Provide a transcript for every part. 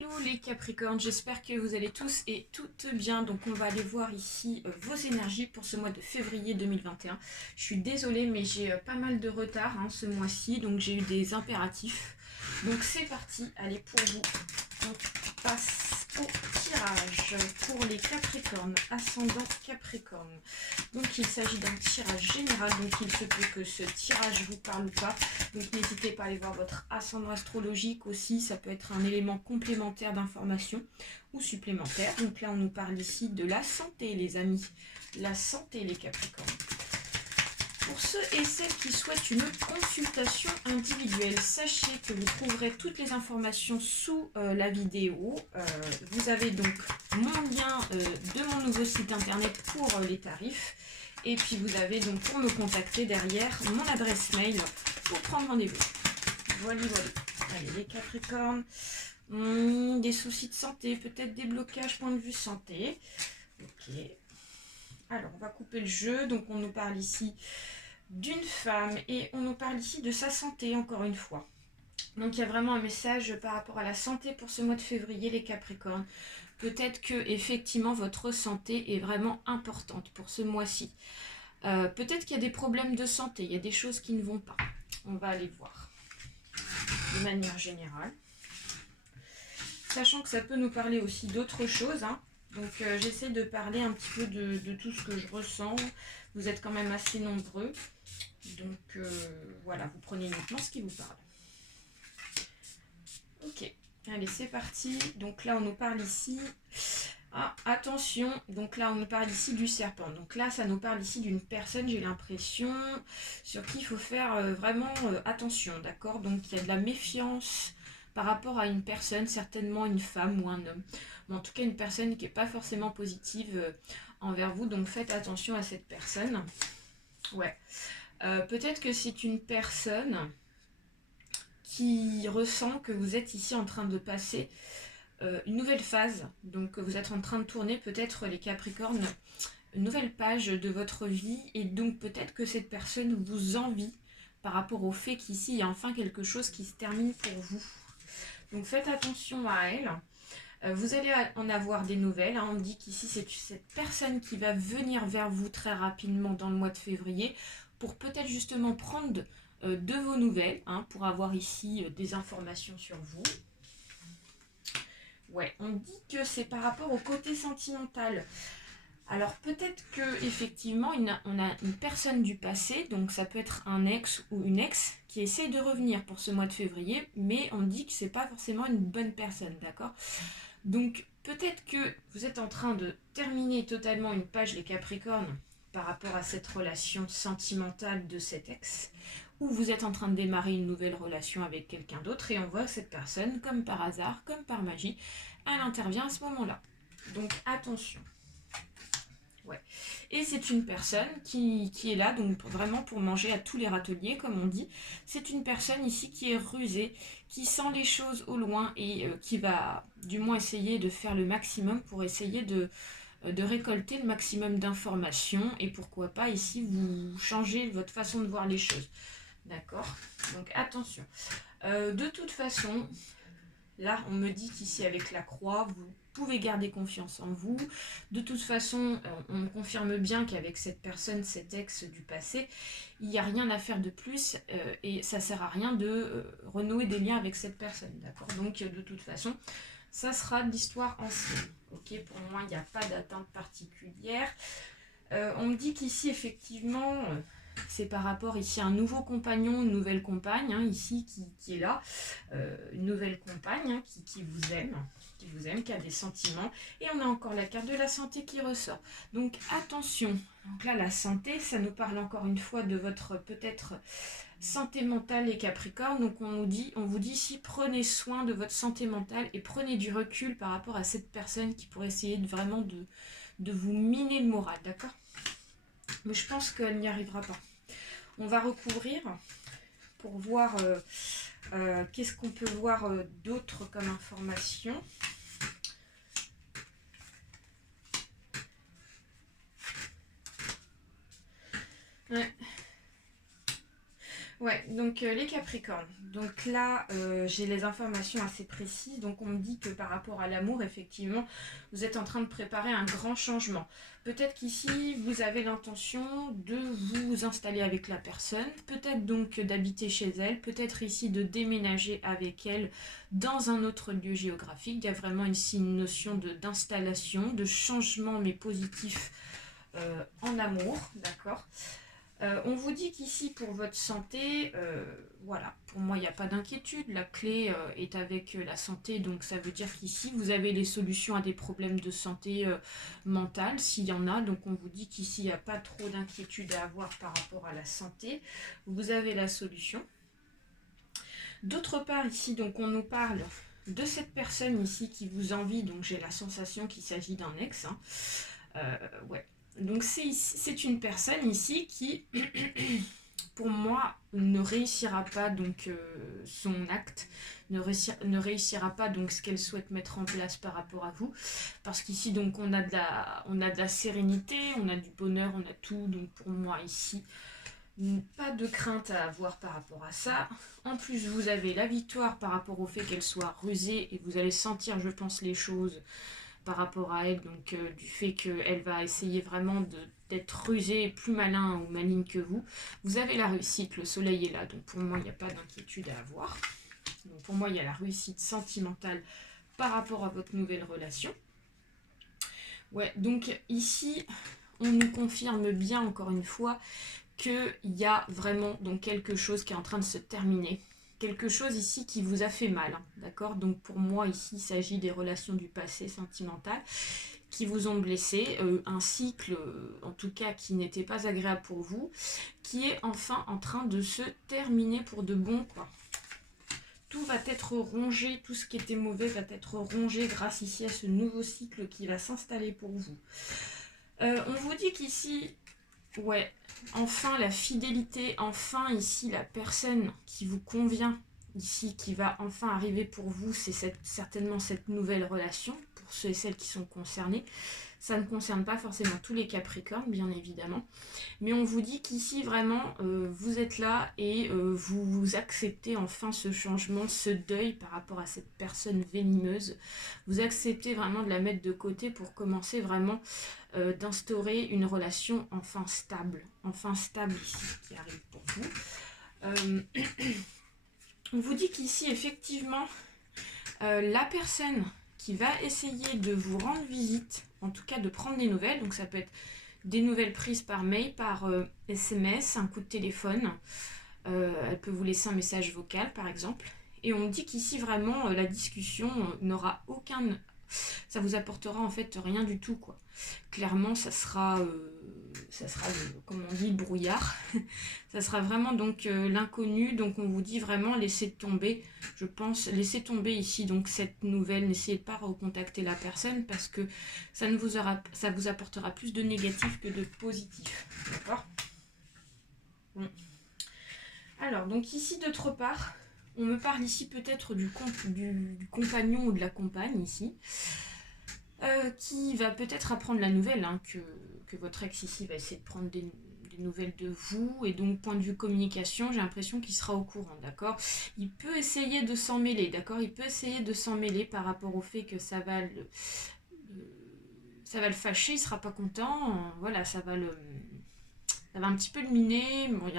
Hello les Capricornes, j'espère que vous allez tous et toutes bien. Donc on va aller voir ici vos énergies pour ce mois de février 2021. Je suis désolée mais j'ai pas mal de retard ce mois-ci, donc j'ai eu des impératifs. Donc c'est parti, allez pour vous. On passe au tirage pour les Capricornes, ascendant Capricorne. Donc il s'agit d'un tirage général, donc il se peut que ce tirage vous parle ou pas. Donc n'hésitez pas à aller voir votre ascendant astrologique aussi, ça peut être un élément complémentaire d'information ou supplémentaire. Donc là on nous parle ici de la santé les amis, la santé les Capricornes. Pour ceux et celles qui souhaitent une consultation individuelle, sachez que vous trouverez toutes les informations sous la vidéo. Vous avez donc mon lien de mon nouveau site internet pour les tarifs. Et puis vous avez donc pour me contacter derrière mon adresse mail pour prendre rendez-vous. Voilà, voilà. Allez les Capricornes, des soucis de santé, peut-être des blocages point de vue santé. Ok. Alors on va couper le jeu, donc on nous parle ici d'une femme et on nous parle ici de sa santé encore une fois. Donc il y a vraiment un message par rapport à la santé pour ce mois de février les Capricornes. Peut-être que effectivement votre santé est vraiment importante pour ce mois-ci. Peut-être qu'il y a des problèmes de santé, il y a des choses qui ne vont pas. On va aller voir de manière générale. Sachant que ça peut nous parler aussi d'autres choses. Donc j'essaie de parler un petit peu de tout ce que je ressens. Vous êtes quand même assez nombreux. Donc voilà, vous prenez uniquement ce qui vous parle. Ok, allez c'est parti. Donc là on nous parle ici... Ah, attention, donc là on nous parle ici du serpent. Donc là ça nous parle ici d'une personne, j'ai l'impression, sur qui il faut faire vraiment attention, d'accord? Donc il y a de la méfiance par rapport à une personne, certainement une femme ou un homme. Mais en tout cas une personne qui n'est pas forcément positive envers vous, donc faites attention à cette personne. Ouais. Peut-être que c'est une personne qui ressent que vous êtes ici en train de passer une nouvelle phase. Donc vous êtes en train de tourner peut-être les Capricornes, une nouvelle page de votre vie. Et donc peut-être que cette personne vous envie par rapport au fait qu'ici il y a enfin quelque chose qui se termine pour vous. Donc faites attention à elle. Vous allez en avoir des nouvelles. On me dit qu'ici c'est cette personne qui va venir vers vous très rapidement dans le mois de février pour peut-être justement prendre de vos nouvelles, pour avoir ici des informations sur vous. Ouais, on dit que c'est par rapport au côté sentimental. Alors peut-être que effectivement on a une personne du passé, donc ça peut être un ex ou une ex qui essaie de revenir pour ce mois de février, mais on dit que c'est pas forcément une bonne personne, d'accord? Donc peut-être que vous êtes en train de terminer totalement une page les Capricornes par rapport à cette relation sentimentale de cet ex, ou vous êtes en train de démarrer une nouvelle relation avec quelqu'un d'autre et on voit que cette personne, comme par hasard, comme par magie, elle intervient à ce moment-là. Donc attention. Ouais. Et c'est une personne qui est là, donc vraiment pour manger à tous les râteliers, comme on dit. C'est une personne ici qui est rusée, qui sent les choses au loin et qui va du moins essayer de faire le maximum pour essayer de récolter le maximum d'informations. Et pourquoi pas ici vous changer votre façon de voir les choses. D'accord? Donc attention. De toute façon... Là, on me dit qu'ici, avec la croix, vous pouvez garder confiance en vous. De toute façon, on me confirme bien qu'avec cette personne, cet ex du passé, il n'y a rien à faire de plus et ça ne sert à rien de renouer des liens avec cette personne. D'accord? Donc, de toute façon, ça sera de l'histoire ancienne. Ok? Pour moi, il n'y a pas d'atteinte particulière. On me dit qu'ici, effectivement... c'est par rapport ici à un nouveau compagnon, une nouvelle compagne, ici qui est là, une nouvelle compagne qui vous aime, qui a des sentiments. Et on a encore la carte de la santé qui ressort. Donc attention, donc là la santé, ça nous parle encore une fois de votre peut-être santé mentale les Capricornes. Donc on vous dit ici, prenez soin de votre santé mentale et prenez du recul par rapport à cette personne qui pourrait essayer vraiment de vous miner le moral, d'accord? Mais je pense qu'elle n'y arrivera pas. On va recouvrir pour voir qu'est-ce qu'on peut voir d'autre comme information. Ouais. Ouais, donc les Capricornes. Donc là, j'ai les informations assez précises. Donc on me dit que par rapport à l'amour, effectivement, vous êtes en train de préparer un grand changement. Peut-être qu'ici, vous avez l'intention de vous installer avec la personne, peut-être donc d'habiter chez elle, peut-être ici de déménager avec elle dans un autre lieu géographique. Il y a vraiment ici une notion d'installation, de changement, mais positif en amour, d'accord. On vous dit qu'ici, pour votre santé, voilà, pour moi, il n'y a pas d'inquiétude. La clé est avec la santé, donc ça veut dire qu'ici, vous avez les solutions à des problèmes de santé mentale, s'il y en a. Donc on vous dit qu'ici, il n'y a pas trop d'inquiétude à avoir par rapport à la santé. Vous avez la solution. D'autre part, ici, donc on nous parle de cette personne ici qui vous envie. Donc j'ai la sensation qu'il s'agit d'un ex. Hein. Ouais. Donc c'est une personne ici qui, pour moi, ne réussira pas donc son acte, ne réussira pas donc ce qu'elle souhaite mettre en place par rapport à vous, parce qu'ici donc on a de la sérénité, on a du bonheur, on a tout. Donc pour moi ici, pas de crainte à avoir par rapport à ça. En plus, vous avez la victoire par rapport au fait qu'elle soit rusée, et vous allez sentir, je pense, les choses par rapport à elle, donc du fait qu'elle va essayer vraiment d'être rusée, plus malin ou maligne que vous. Vous avez la réussite, le soleil est là, donc pour moi, il n'y a pas d'inquiétude à avoir. Donc pour moi, il y a la réussite sentimentale par rapport à votre nouvelle relation. Ouais, donc ici, on nous confirme bien, encore une fois, qu'il y a vraiment donc quelque chose qui est en train de se terminer. Quelque chose ici qui vous a fait mal, hein, d'accord. Donc pour moi ici, il s'agit des relations du passé sentimentales qui vous ont blessé, un cycle en tout cas qui n'était pas agréable pour vous, qui est enfin en train de se terminer pour de bon, quoi. Tout va être rongé, tout ce qui était mauvais va être rongé grâce ici à ce nouveau cycle qui va s'installer pour vous. On vous dit qu'ici, ouais, enfin la fidélité, enfin ici la personne qui vous convient, ici qui va enfin arriver pour vous, c'est certainement cette nouvelle relation, pour ceux et celles qui sont concernés. Ça ne concerne pas forcément tous les Capricornes, bien évidemment. Mais on vous dit qu'ici, vraiment, vous êtes là et vous acceptez enfin ce changement, ce deuil par rapport à cette personne venimeuse. Vous acceptez vraiment de la mettre de côté pour commencer vraiment d'instaurer une relation enfin stable ici, qui arrive pour vous. On vous dit qu'ici, effectivement, la personne qui va essayer de vous rendre visite, en tout cas de prendre des nouvelles, donc ça peut être des nouvelles prises par mail, par SMS, un coup de téléphone, elle peut vous laisser un message vocal par exemple, et on dit qu'ici vraiment la discussion n'aura aucun... ça vous apportera en fait rien du tout, quoi. Clairement ça sera comme on dit, brouillard. Ça sera vraiment donc l'inconnu, donc on vous dit vraiment laissez tomber, je pense, laissez tomber ici donc cette nouvelle, n'essayez pas de recontacter la personne parce que ça vous apportera plus de négatif que de positif, d'accord. Bon. Alors donc ici d'autre part, on me parle ici peut-être du compagnon ou de la compagne ici, qui va peut-être apprendre la nouvelle, hein, que votre ex ici va essayer de prendre des nouvelles de vous, et donc point de vue communication, j'ai l'impression qu'il sera au courant, d'accord. Il peut essayer de s'en mêler, d'accord, il peut essayer de s'en mêler par rapport au fait que ça va le fâcher, il sera pas content, voilà, ça va un petit peu le miner, bon, il y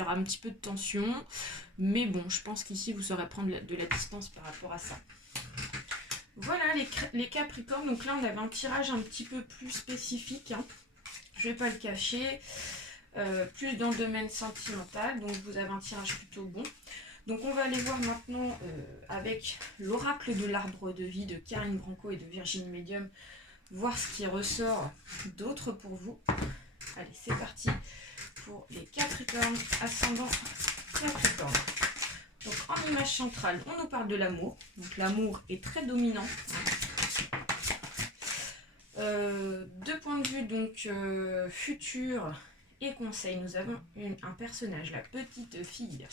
aura un petit peu de tension, mais bon, je pense qu'ici vous saurez prendre de la distance par rapport à ça. Voilà les Capricornes, donc là on avait un tirage un petit peu plus spécifique, hein. Je ne vais pas le cacher, plus dans le domaine sentimental, donc vous avez un tirage plutôt bon. Donc on va aller voir maintenant avec l'oracle de l'arbre de vie de Karine Branco et de Virginie Medium, voir ce qui ressort d'autre pour vous. Allez, c'est parti pour les Capricornes, ascendant Capricorne. Donc en image centrale, on nous parle de l'amour. Donc l'amour est très dominant. Deux points de vue, donc futur et conseil. Nous avons un personnage, la petite fille.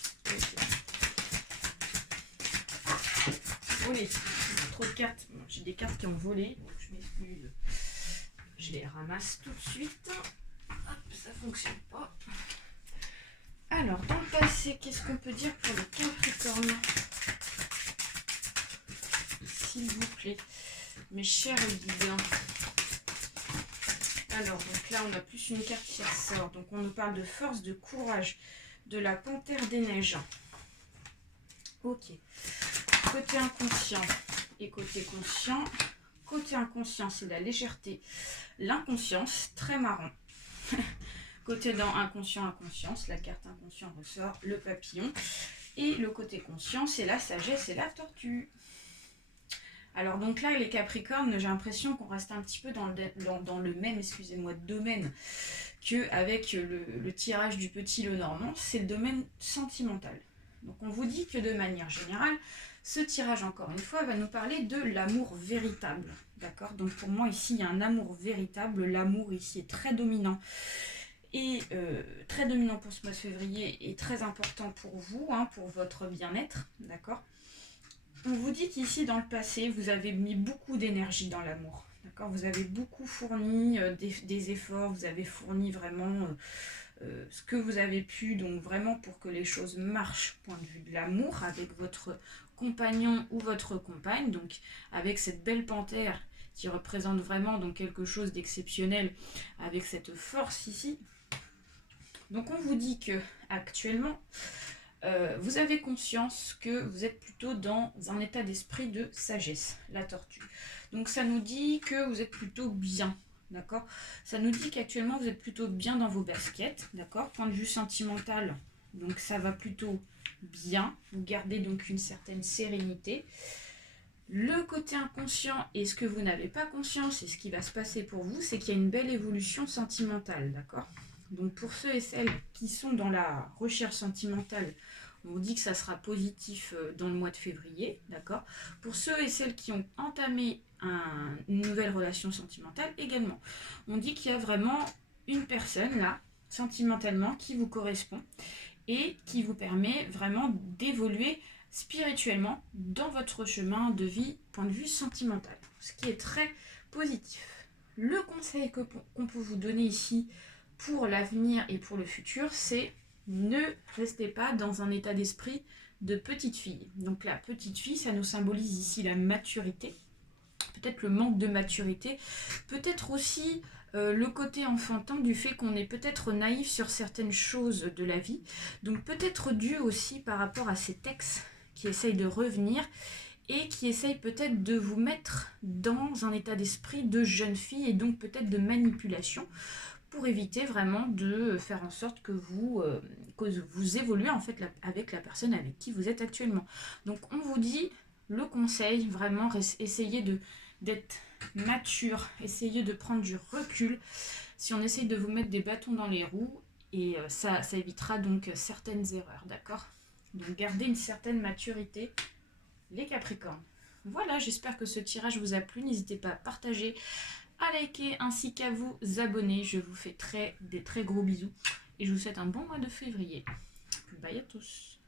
Volé. Trop de cartes. Bon, j'ai des cartes qui ont volé, donc je m'excuse. Je les ramasse tout de suite. Hop, ça fonctionne pas. Alors, dans le passé, qu'est-ce qu'on peut dire pour le Capricorne? S'il vous plaît, mes chers guides. Alors, donc là, on a plus une carte qui ressort. Donc, on nous parle de force, de courage, de la panthère des neiges. Ok. Côté inconscient et côté conscient. Côté inconscient, c'est la légèreté, l'inconscience, très marrant. Côté dans inconscient, inconscience, la carte inconscient ressort, le papillon. Et le côté conscient, c'est la sagesse et la tortue. Alors donc là, les Capricornes, j'ai l'impression qu'on reste un petit peu dans le même, excusez-moi, domaine qu'avec le tirage du petit Lenormand, c'est le domaine sentimental. Donc on vous dit que de manière générale, ce tirage, encore une fois, va nous parler de l'amour véritable. D'accord? Donc pour moi, ici, il y a un amour véritable. L'amour, ici, est très dominant. Et très dominant pour ce mois de février et très important pour vous, hein, pour votre bien-être. D'accord? On vous dit qu'ici, dans le passé, vous avez mis beaucoup d'énergie dans l'amour. D'accord? Vous avez beaucoup fourni des efforts, vous avez fourni vraiment ce que vous avez pu, donc vraiment pour que les choses marchent, point de vue de l'amour, avec votre compagnon ou votre compagne, donc avec cette belle panthère qui représente vraiment donc quelque chose d'exceptionnel, avec cette force ici. Donc on vous dit que actuellement, vous avez conscience que vous êtes plutôt dans un état d'esprit de sagesse, la tortue. Donc ça nous dit que vous êtes plutôt bien, d'accord? Ça nous dit qu'actuellement vous êtes plutôt bien dans vos baskets, d'accord? Point de vue sentimental, donc ça va plutôt bien. Vous gardez donc une certaine sérénité. Le côté inconscient et ce que vous n'avez pas conscience et ce qui va se passer pour vous, c'est qu'il y a une belle évolution sentimentale, d'accord? Donc pour ceux et celles qui sont dans la recherche sentimentale, on vous dit que ça sera positif dans le mois de février, d'accord? Pour ceux et celles qui ont entamé une nouvelle relation sentimentale également, on dit qu'il y a vraiment une personne là, sentimentalement, qui vous correspond et qui vous permet vraiment d'évoluer spirituellement dans votre chemin de vie, point de vue sentimental, ce qui est très positif. Le conseil qu'on peut vous donner ici pour l'avenir et pour le futur, c'est ne restez pas dans un état d'esprit de petite fille. Donc la petite fille, ça nous symbolise ici la maturité, peut-être le manque de maturité, peut-être aussi le côté enfantin du fait qu'on est peut-être naïf sur certaines choses de la vie, donc peut-être dû aussi par rapport à ces textes qui essayent de revenir et qui essayent peut-être de vous mettre dans un état d'esprit de jeune fille et donc peut-être de manipulation pour éviter vraiment de faire en sorte que vous évoluez en fait avec la personne avec qui vous êtes actuellement. Donc on vous dit le conseil, vraiment essayez d'être mature, essayez de prendre du recul si on essaye de vous mettre des bâtons dans les roues et ça évitera donc certaines erreurs, d'accord? Donc gardez une certaine maturité, les Capricornes. Voilà, j'espère que ce tirage vous a plu. N'hésitez pas à partager, à liker ainsi qu'à vous abonner. Je vous fais des très gros bisous et je vous souhaite un bon mois de février. Bye à tous.